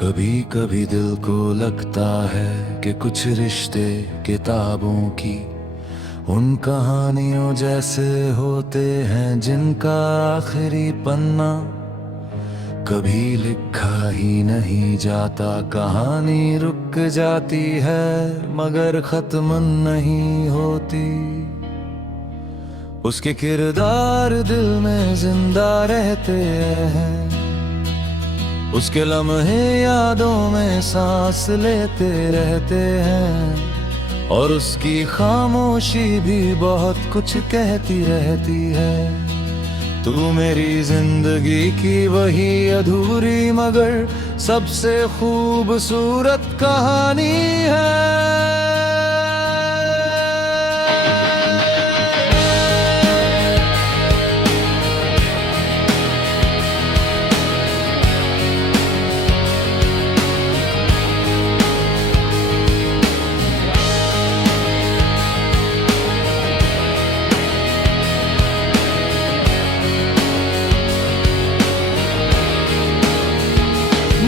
कभी कभी दिल को लगता है कि कुछ रिश्ते किताबों की उन कहानियों जैसे होते हैं जिनका आखिरी पन्ना कभी लिखा ही नहीं जाता। कहानी रुक जाती है मगर खत्म नहीं होती। उसके किरदार दिल में जिंदा रहते हैं, उसके लम्हे यादों में सांस लेते रहते हैं और उसकी खामोशी भी बहुत कुछ कहती रहती है। तू मेरी जिंदगी की वही अधूरी मगर सबसे खूबसूरत कहानी है।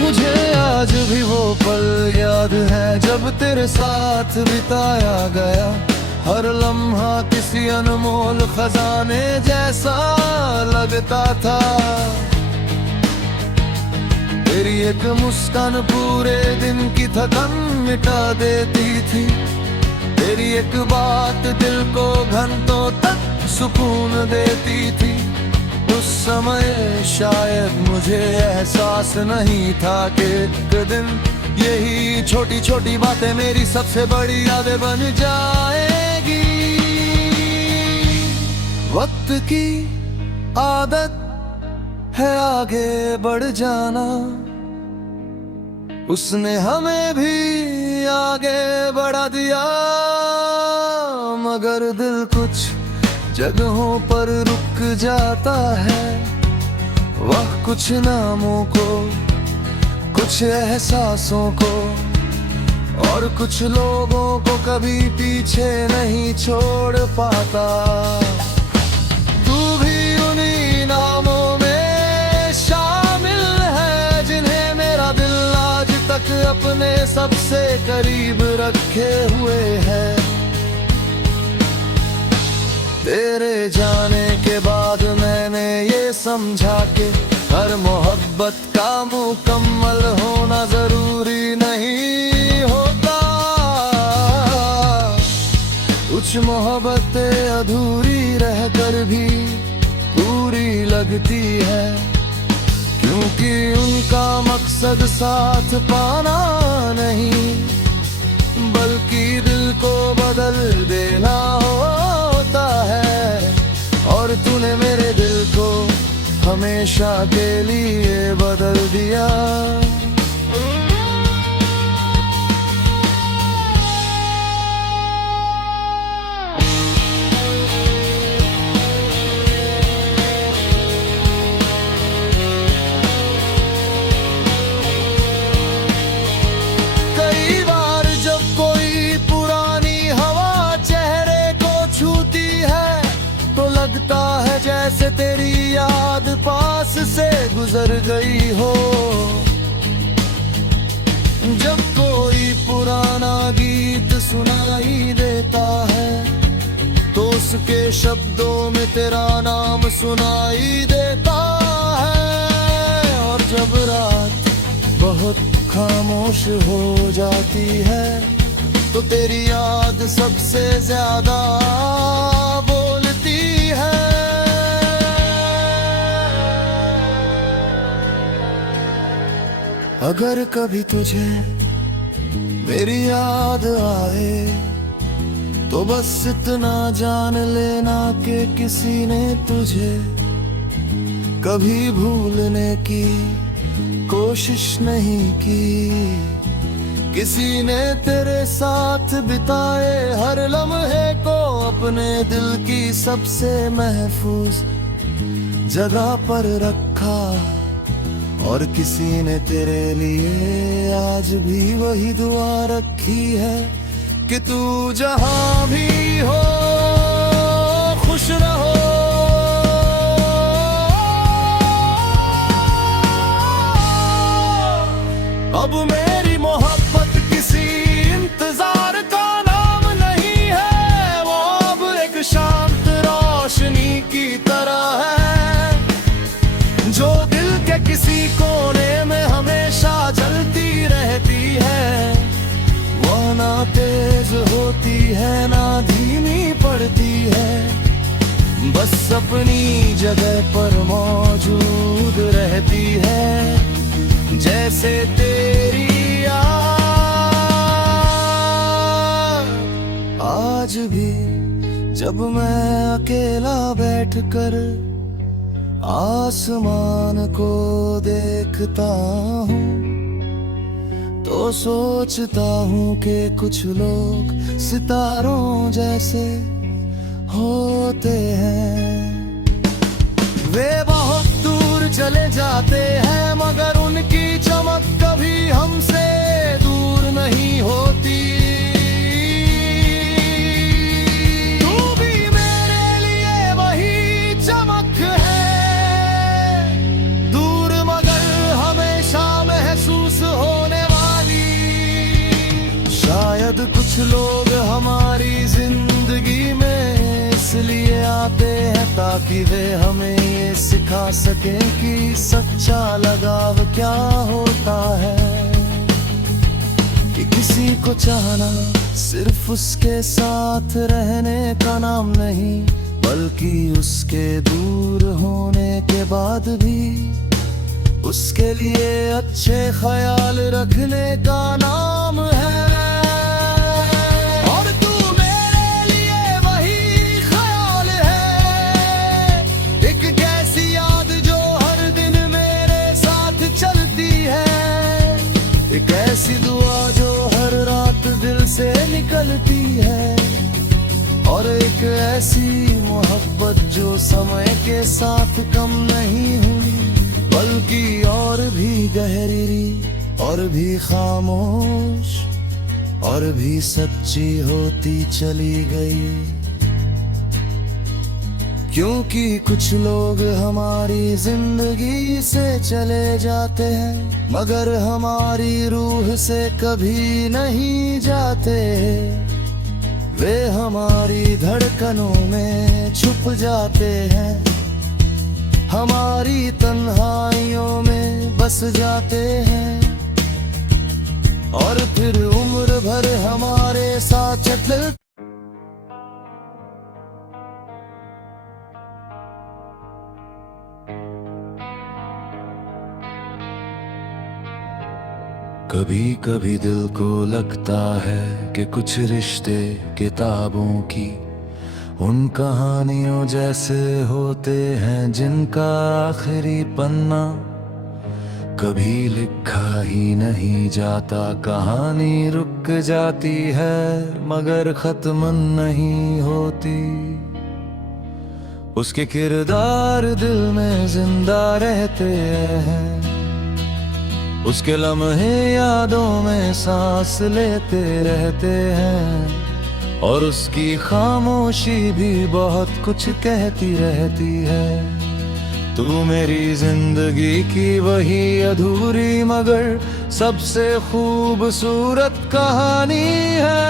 मुझे आज भी वो पल याद है जब तेरे साथ बिताया गया। हर लम्हा किसी अनमोल खजाने जैसा लगता था। तेरी एक मुस्कान पूरे दिन की थकन मिटा देती थी। तेरी एक बात दिल को घंटों तक सुकून देती थी। उस समय शायद मुझे एहसास नहीं था कि एक दिन यही छोटी छोटी बातें मेरी सबसे बड़ी यादें बन जाएगी। वक्त की आदत है आगे बढ़ जाना, उसने हमें भी आगे बढ़ा दिया। मगर दिल कुछ जगहों पर रुक जाता है, वह कुछ नामों को, कुछ एहसासों को और कुछ लोगों को कभी पीछे नहीं छोड़ पाता। तू भी उन्हीं नामों में शामिल है जिन्हें मेरा दिल आज तक अपने सबसे करीब रखे हुए है। तेरे जाने के बाद मैंने ये समझा कि हर मोहब्बत का मुकम्मल होना जरूरी नहीं होता। कुछ मोहब्बतें अधूरी रहकर भी पूरी लगती है, क्योंकि उनका मकसद साथ पाना नहीं बल्कि दिल को बदल देना होता है। और तूने मेरे दिल को हमेशा के लिए बदल दिया। कई बार जब कोई पुरानी हवा चेहरे को छूती है तो लगता है जैसे तेरी याद पास से गुजर गई हो। जब कोई पुराना गीत सुनाई देता है तो उसके शब्दों में तेरा नाम सुनाई देता है। और जब रात बहुत खामोश हो जाती है तो तेरी याद सबसे ज्यादा बोलती है। अगर कभी तुझे मेरी याद आए तो बस इतना जान लेना कि किसी ने तुझे कभी भूलने की कोशिश नहीं की। किसी ने तेरे साथ बिताए हर लम्हे को अपने दिल की सबसे महफूज जगह पर रखा। और किसी ने तेरे लिए आज भी वही दुआ रखी है कि तू जहां भी हो खुश रहो। अब मेरी मोहब्बत किसी इंतजार का नाम नहीं है, वो अब एक शांत रोशनी की तरह है, जो दिल के किसी कोने में हमेशा जलती रहती है। वो ना तेज होती है ना धीमी पड़ती है, बस अपनी जगह पर मौजूद रहती है, जैसे तेरी याद। आज भी जब मैं अकेला बैठकर आसमान को देखता हूँ, तो सोचता हूँ कि कुछ लोग सितारों जैसे होते हैं। वे बहुत दूर चले जाते हैं, मगर उनकी चमक कभी हमसे दूर नहीं होती। तू भी मेरे लिए वही चमक है, दूर मगर हमेशा महसूस होने वाली। शायद कुछ लोग हमारी जिंदगी में इसलिए आते हैं ताकि वे हमें ये सिखा सके कि सच्चा लगाव क्या होता है, कि किसी को चाहना सिर्फ उसके साथ रहने का नाम नहीं, बल्कि उसके दूर होने के बाद भी उसके लिए अच्छे ख्याल रखने का नाम है। एक ऐसी दुआ जो हर रात दिल से निकलती है, और एक ऐसी मोहब्बत जो समय के साथ कम नहीं हुई, बल्कि और भी गहरी और भी खामोश और भी सच्ची होती चली गई। क्योंकि कुछ लोग हमारी जिंदगी से चले जाते हैं, मगर हमारी रूह से कभी नहीं जाते। वे हमारी धड़कनों में छुप जाते हैं, हमारी तन्हाइयों में बस जाते हैं, और फिर उम्र भर हमारे साथ चलते। कभी कभी दिल को लगता है कि कुछ रिश्ते किताबों की उन कहानियों जैसे होते हैं जिनका आखिरी पन्ना कभी लिखा ही नहीं जाता। कहानी रुक जाती है मगर खत्म नहीं होती, उसके किरदार दिल में जिंदा रहते हैं, उसके लम्हे यादों में सांस लेते रहते हैं, और उसकी खामोशी भी बहुत कुछ कहती रहती है। तू मेरी जिंदगी की वही अधूरी मगर सबसे खूबसूरत कहानी है।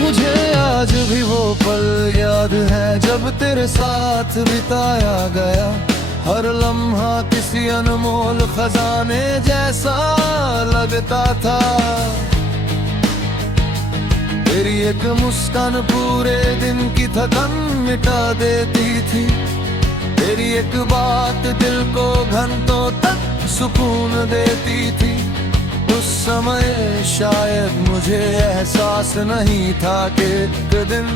मुझे आज भी वो पल याद है जब तेरे साथ बिताया गया, हर लम्हा किसी अनमोल खजाने जैसा लगता था। तेरी एक मुस्कान पूरे दिन की थकन मिटा देती थी, तेरी एक बात दिल को घंटों तक सुकून देती थी। उस समय शायद मुझे एहसास नहीं था कि एक दिन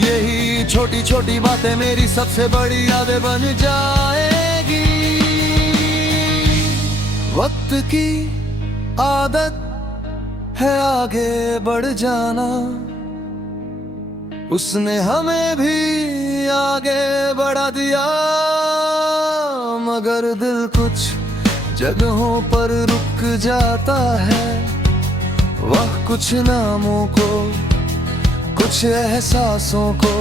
यही छोटी छोटी बातें मेरी सबसे बड़ी यादें बन जाएगी। वक्त की आदत है आगे बढ़ जाना, उसने हमें भी आगे बढ़ा दिया, मगर दिल कुछ जगहों पर रुक जाता है। वह कुछ नामों को, कुछ एहसासों को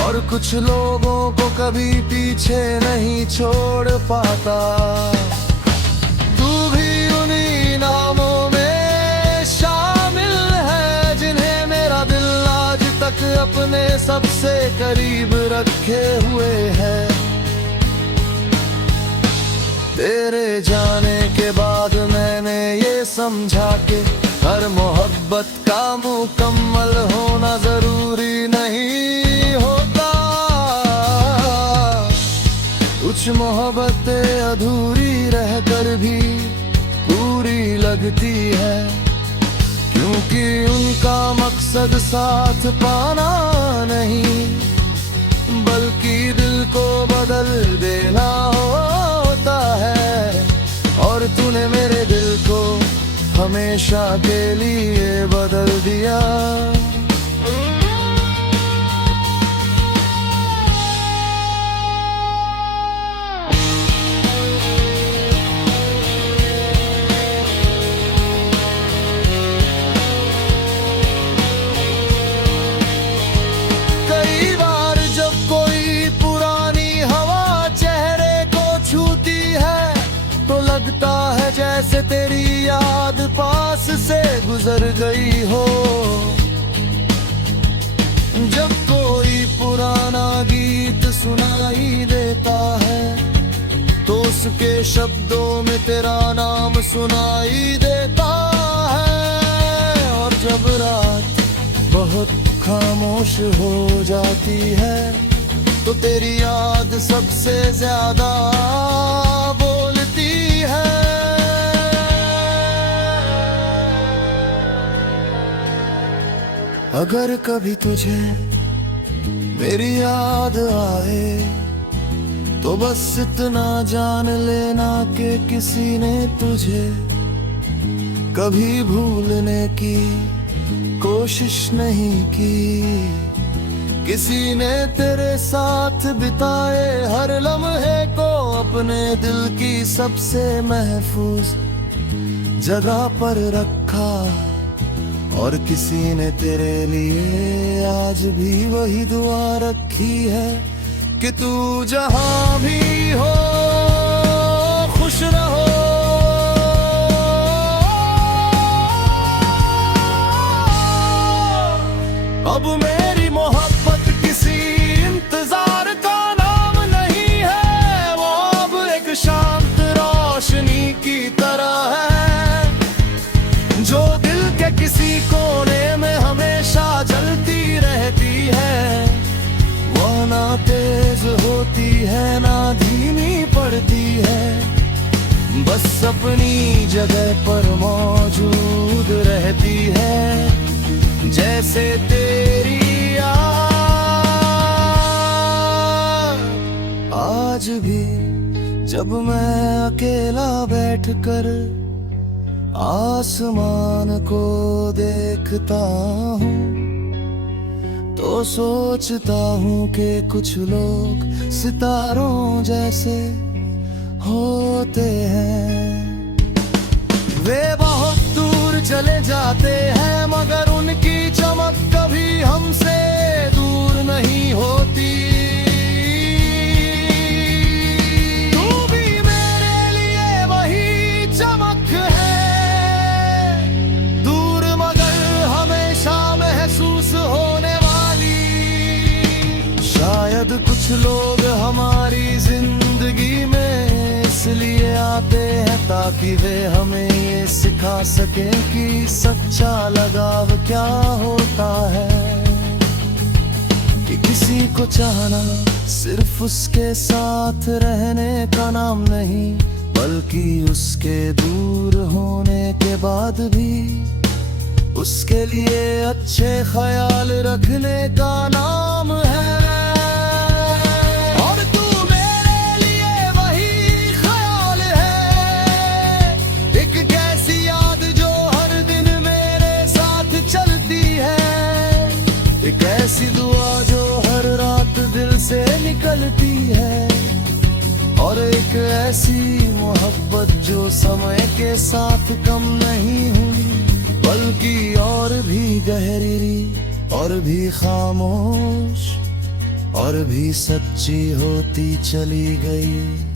और कुछ लोगों को कभी पीछे नहीं छोड़ पाता। तू भी उन्हीं नामों में शामिल है जिन्हें मेरा दिल आज तक अपने सबसे करीब रखे हुए है। तेरे जाने के बाद मैंने ये समझा कि हर मोहब्बत का मुकम्मल होना जरूरी नहीं होता। कुछ मोहब्बतें अधूरी रहकर भी पूरी लगती है, क्योंकि उनका मकसद साथ पाना नहीं बल्कि दिल को बदल देना होता है। और तूने मेरे दिल को हमेशा के लिए बदल दिया। कई बार जब कोई पुरानी हवा चेहरे को छूती है तो लगता है जैसे तेरी याद पास से गुजर गई हो। जब कोई पुराना गीत सुनाई देता है तो उसके शब्दों में तेरा नाम सुनाई देता है। और जब रात बहुत खामोश हो जाती है तो तेरी याद सबसे ज्यादा बोलती है। अगर कभी तुझे मेरी याद आए तो बस इतना जान लेना कि किसी ने तुझे कभी भूलने की कोशिश नहीं की। किसी ने तेरे साथ बिताए हर लम्हे को अपने दिल की सबसे महफूज जगह पर रखा। और किसी ने तेरे लिए आज भी वही दुआ रखी है कि तू जहां भी हो खुश रहो। अब मेरी मोहब्बत किसी इंतजार का नाम नहीं है, वो अब एक शांत रोशनी की तरह है जो दिल के किसी कोने में हमेशा जलती रहती है। वह ना तेज होती है ना धीमी पड़ती है, बस अपनी जगह पर मौजूद रहती है। जैसे तेरी याद आज भी जब मैं अकेला बैठकर आसमान को देखता हूँ तो सोचता हूँ कि कुछ लोग सितारों जैसे होते हैं। वे बहुत दूर चले जाते हैं मगर उनकी चमक कभी हमसे दूर नहीं होती। तू भी मेरे लिए वही चमक है, दूर मगर हमेशा महसूस होने वाली। शायद कुछ लोग हमारी जिंदगी में इसलिए आते हैं ताकि वे हमें ये सिखा सके कि सच्चा लगाव क्या होता है। कि किसी को चाहना सिर्फ उसके साथ रहने का नाम नहीं बल्कि उसके दूर होने के बाद भी उसके लिए अच्छे ख्याल रखने का नाम है। एक बदलती है। और एक ऐसी मोहब्बत जो समय के साथ कम नहीं हुई, बल्कि और भी गहरी और भी खामोश और भी सच्ची होती चली गई।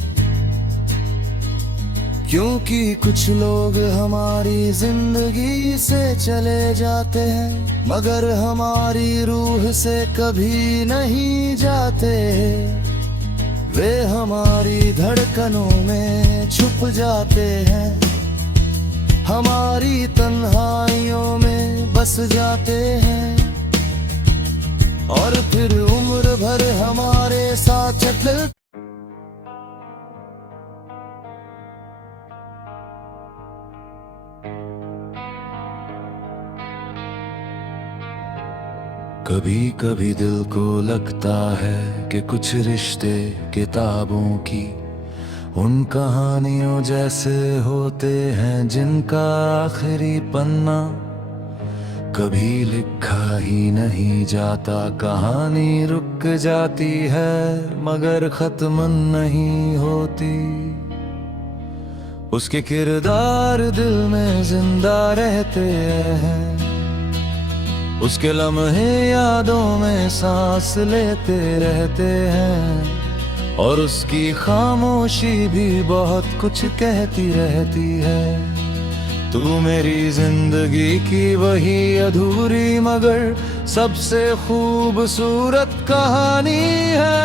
क्योंकि कुछ लोग हमारी जिंदगी से चले जाते हैं, मगर हमारी रूह से कभी नहीं जाते। वे हमारी धड़कनों में छुप जाते हैं, हमारी तन्हाइयों में बस जाते हैं, और फिर उम्र भर हमारे साथ चलते। कभी कभी दिल को लगता है कि कुछ रिश्ते किताबों की उन कहानियों जैसे होते हैं जिनका आखिरी पन्ना कभी लिखा ही नहीं जाता। कहानी रुक जाती है मगर खत्म नहीं होती। उसके किरदार दिल में जिंदा रहते हैं, उसके लम्हे यादों में सांस लेते रहते हैं, और उसकी खामोशी भी बहुत कुछ कहती रहती है। तू मेरी जिंदगी की वही अधूरी मगर सबसे खूबसूरत कहानी है।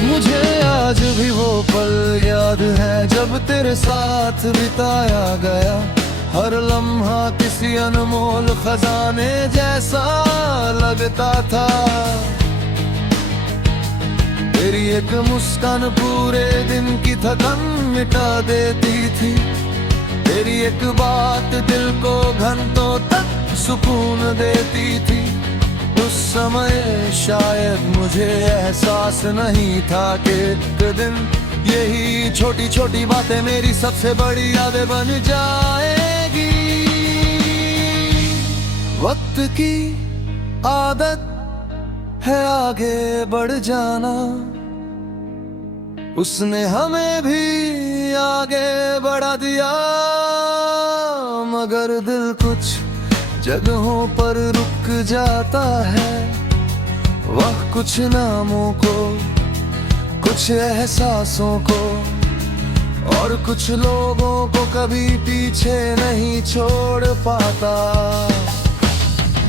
मुझे आज भी वो पल याद है जब तेरे साथ बिताया गया। हर लम्हा किसी अनमोल खजाने जैसा लगता था। तेरी एक मुस्कान पूरे दिन की थकन मिटा देती थी। तेरी एक बात दिल को घंटों तक सुकून देती थी। उस समय शायद मुझे एहसास नहीं था कि एक दिन यही छोटी छोटी बातें मेरी सबसे बड़ी यादें बन जाएगी। वक्त की आदत है आगे बढ़ जाना, उसने हमें भी आगे बढ़ा दिया। मगर दिल कुछ जगहों पर रुक जाता है, वह कुछ नामों को, कुछ एहसासों को और कुछ लोगों को कभी पीछे नहीं छोड़ पाता।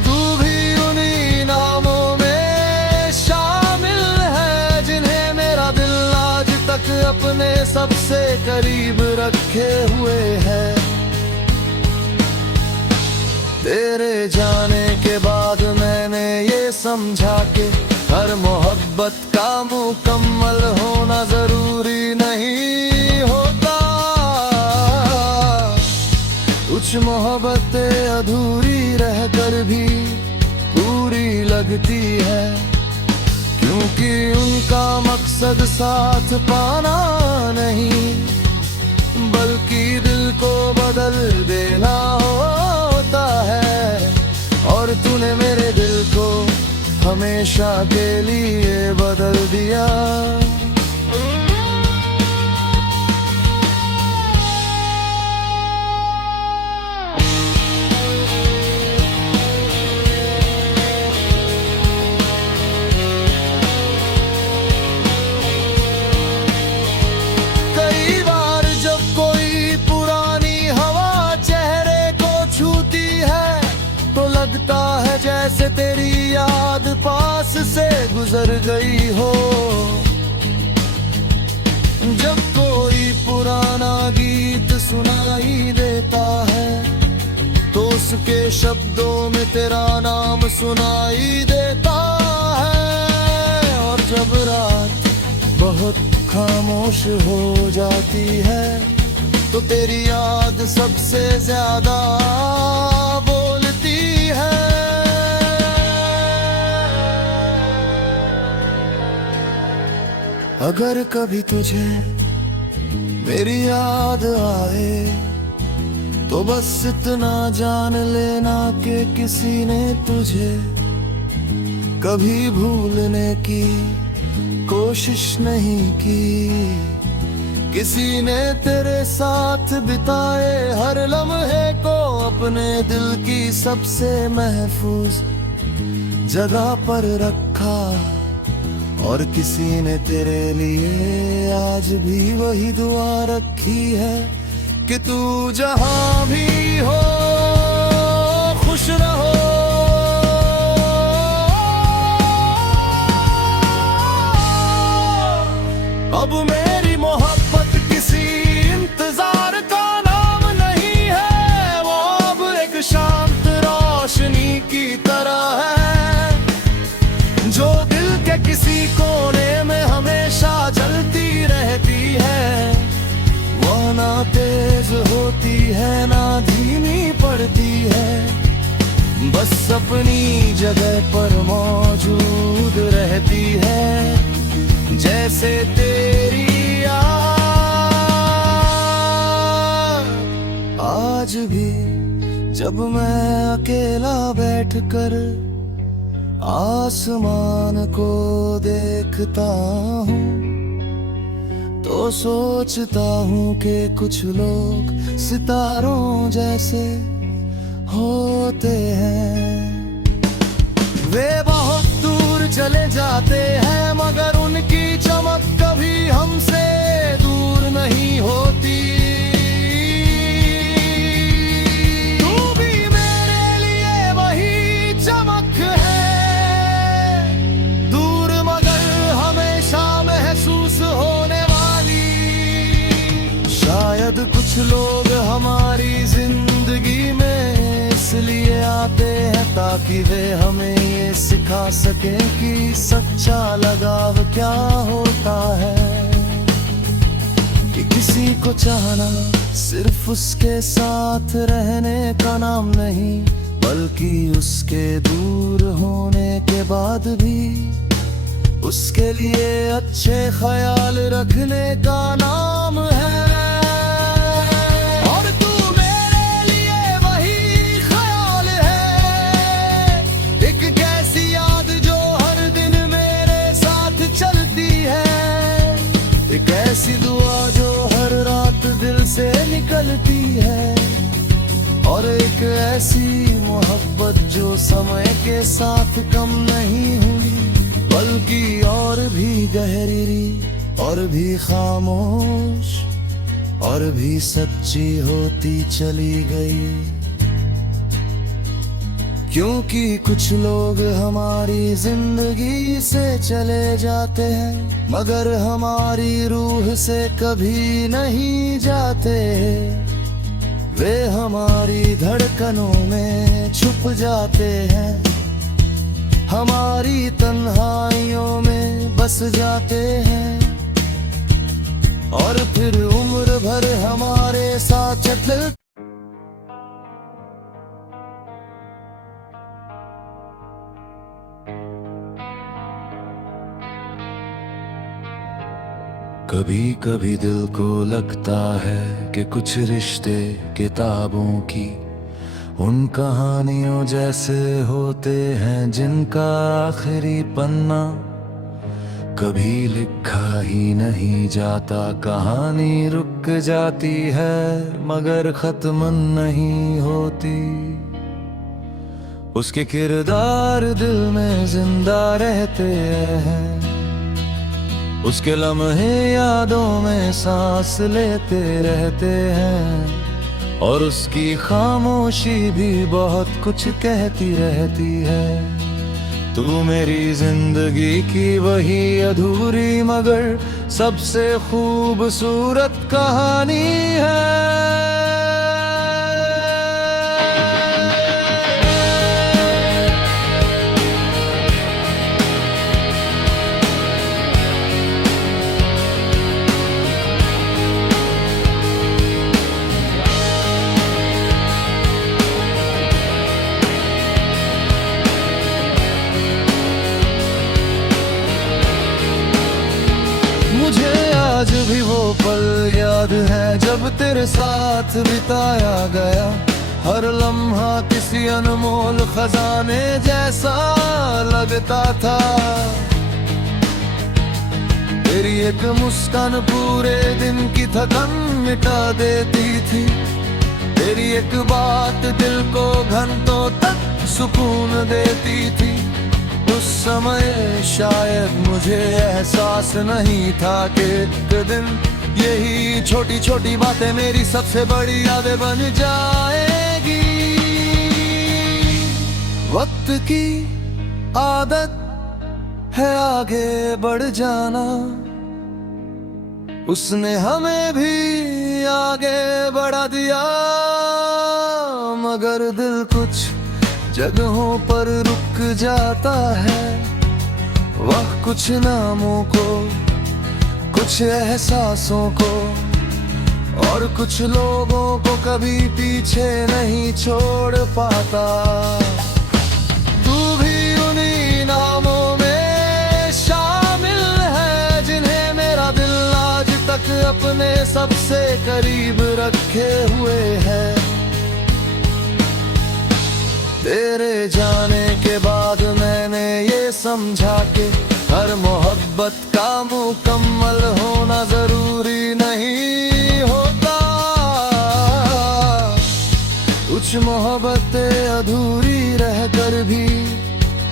तू भी उन्हीं नामों में शामिल है जिन्हें मेरा दिल आज तक अपने सबसे करीब रखे हुए है। तेरे जाने के बाद मैंने ये समझा कि हर मोहब्बत का मुकम्मल होना जरूरी नहीं होता। कुछ मोहब्बतें अधूरी रहकर भी पूरी लगती है, क्योंकि उनका मकसद साथ पाना नहीं बल्कि दिल को बदल देना होता है। और तूने मेरे दिल को हमेशा के लिए बदल दिया। कई बार जब कोई पुरानी हवा चेहरे को छूती है तो लगता है जैसे तेरी याद पास से गुजर गई हो। जब कोई पुराना गीत सुनाई देता है तो उसके शब्दों में तेरा नाम सुनाई देता है। और जब रात बहुत खामोश हो जाती है तो तेरी याद सबसे ज्यादा बोलती है। अगर कभी तुझे मेरी याद आए तो बस इतना जान लेना कि किसी ने तुझे कभी भूलने की कोशिश नहीं की। किसी ने तेरे साथ बिताए हर लम्हे को अपने दिल की सबसे महफूज जगह पर रखा, और किसी ने तेरे लिए आज भी वही दुआ रखी है कि तू जहां भी हो खुश रहो। अब मेरी मोहब्बत किसी इंतजार का नाम नहीं है, वो अब एक शांत रोशनी की तरह है जो दिल के किसी कोने में हमेशा जलती रहती है। वह ना तेज होती है ना धीमी पड़ती है, बस अपनी जगह पर मौजूद रहती है। जैसे तेरी याद आज भी जब मैं अकेला बैठकर आसमान को देखता हूँ तो सोचता हूँ कि कुछ लोग सितारों जैसे होते हैं। वे बहुत दूर चले जाते हैं मगर उनकी चमक कभी हमसे दूर नहीं होती। तू भी मेरे लिए वही चमक है, दूर मगर हमेशा महसूस होने वाली। शायद कुछ लोग हमारी जिंदगी में इसलिए आते हैं ताकि वे हमें ये सिखा सके कि सच्चा लगाव क्या होता है। कि किसी को चाहना सिर्फ उसके साथ रहने का नाम नहीं, बल्कि उसके दूर होने के बाद भी उसके लिए अच्छे ख्याल रखने का नाम है। ऐसी दुआ जो हर रात दिल से निकलती है, और एक ऐसी मोहब्बत जो समय के साथ कम नहीं हुई बल्कि और भी गहरी और भी खामोश और भी सच्ची होती चली गई। क्योंकि कुछ लोग हमारी जिंदगी से चले जाते हैं मगर हमारी रूह से कभी नहीं जाते। वे हमारी धड़कनों में छुप जाते हैं, हमारी तन्हाइयों में बस जाते हैं, और फिर उम्र भर हमारे साथ चलते। कभी कभी दिल को लगता है कि कुछ रिश्ते किताबों की उन कहानियों जैसे होते हैं जिनका आखिरी पन्ना कभी लिखा ही नहीं जाता। कहानी रुक जाती है मगर खत्म नहीं होती। उसके किरदार दिल में जिंदा रहते हैं, उसके लम्हे यादों में सांस लेते रहते हैं, और उसकी खामोशी भी बहुत कुछ कहती रहती है। तू मेरी जिंदगी की वही अधूरी मगर सबसे खूबसूरत कहानी है। तेरे साथ बिताया गया हर लम्हा किसी अनमोल खजाने जैसा लगता था। तेरी एक मुस्कान पूरे दिन की थकन मिटा देती थी। तेरी एक बात दिल को घंटों तक सुकून देती थी। उस समय शायद मुझे एहसास नहीं था कि एक दिन यही छोटी छोटी बातें मेरी सबसे बड़ी यादें बन जाएगी। वक्त की आदत है आगे बढ़ जाना, उसने हमें भी आगे बढ़ा दिया। मगर दिल कुछ जगहों पर रुक जाता है, वह कुछ नामों को, कुछ एहसासों को और कुछ लोगों को कभी पीछे नहीं छोड़ पाता। तू भी उन्हीं नामों में शामिल है जिन्हें मेरा दिल आज तक अपने सबसे करीब रखे हुए है। तेरे जाने के बाद मैंने ये समझा कि हर मोहब्बत का मुकम्मल होना जरूरी नहीं होता। कुछ मोहब्बतें अधूरी रहकर भी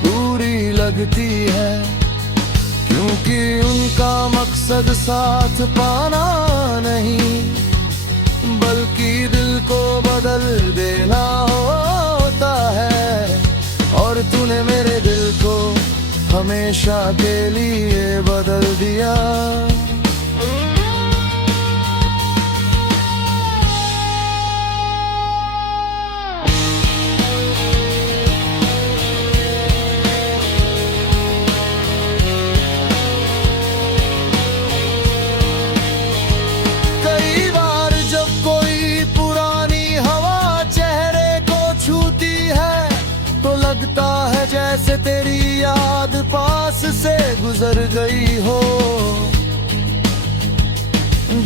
पूरी लगती है, क्योंकि उनका मकसद साथ पाना नहीं बल्कि दिल को बदल देना होता है। और तूने मेरे दिल को हमेशा के लिए बदल दिया। कई बार जब कोई पुरानी हवा चेहरे को छूती है तो लगता है जैसे तेरी याद पास से गुजर गई हो।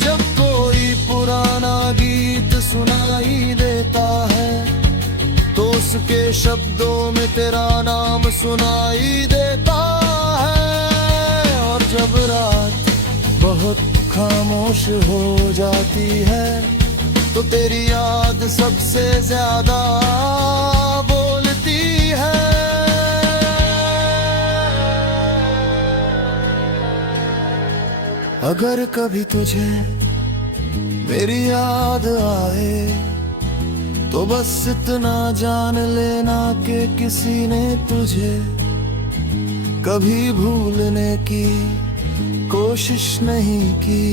जब कोई पुराना गीत सुनाई देता है तो उसके शब्दों में तेरा नाम सुनाई देता है। और जब रात बहुत खामोश हो जाती है तो तेरी याद सबसे ज्यादा बोलती है। अगर कभी तुझे मेरी याद आए तो बस इतना जान लेना कि किसी ने तुझे कभी भूलने की कोशिश नहीं की।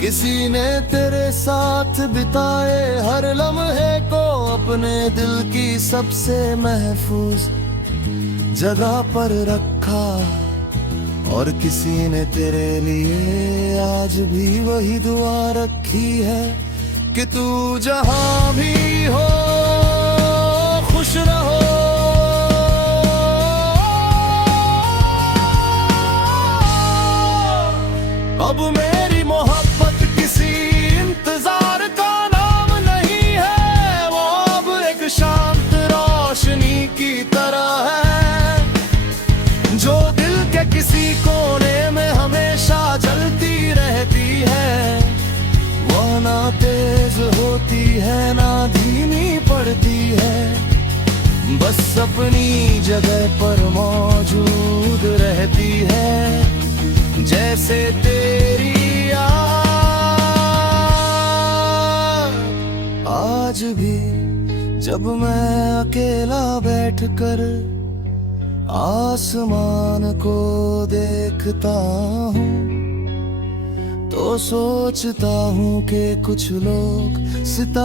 किसी ने तेरे साथ बिताए हर लम्हे को अपने दिल की सबसे महफूज जगह पर रखा। और किसी ने तेरे लिए आज भी वही दुआ रखी है कि तू जहां भी हो खुश रहो। अब मेरी मोहब्बत किसी इंतजार का नाम नहीं है, वो अब एक शांत रोशनी की तरह है जो दिल के किसी कोने में हमेशा जलती रहती है। वह ना तेज होती है ना धीमी पड़ती है, बस अपनी जगह पर मौजूद रहती है। जैसे तेरी याद आज भी जब मैं अकेला बैठकर आसमान को देखता हूँ तो सोचता हूँ कि कुछ लोग सितारे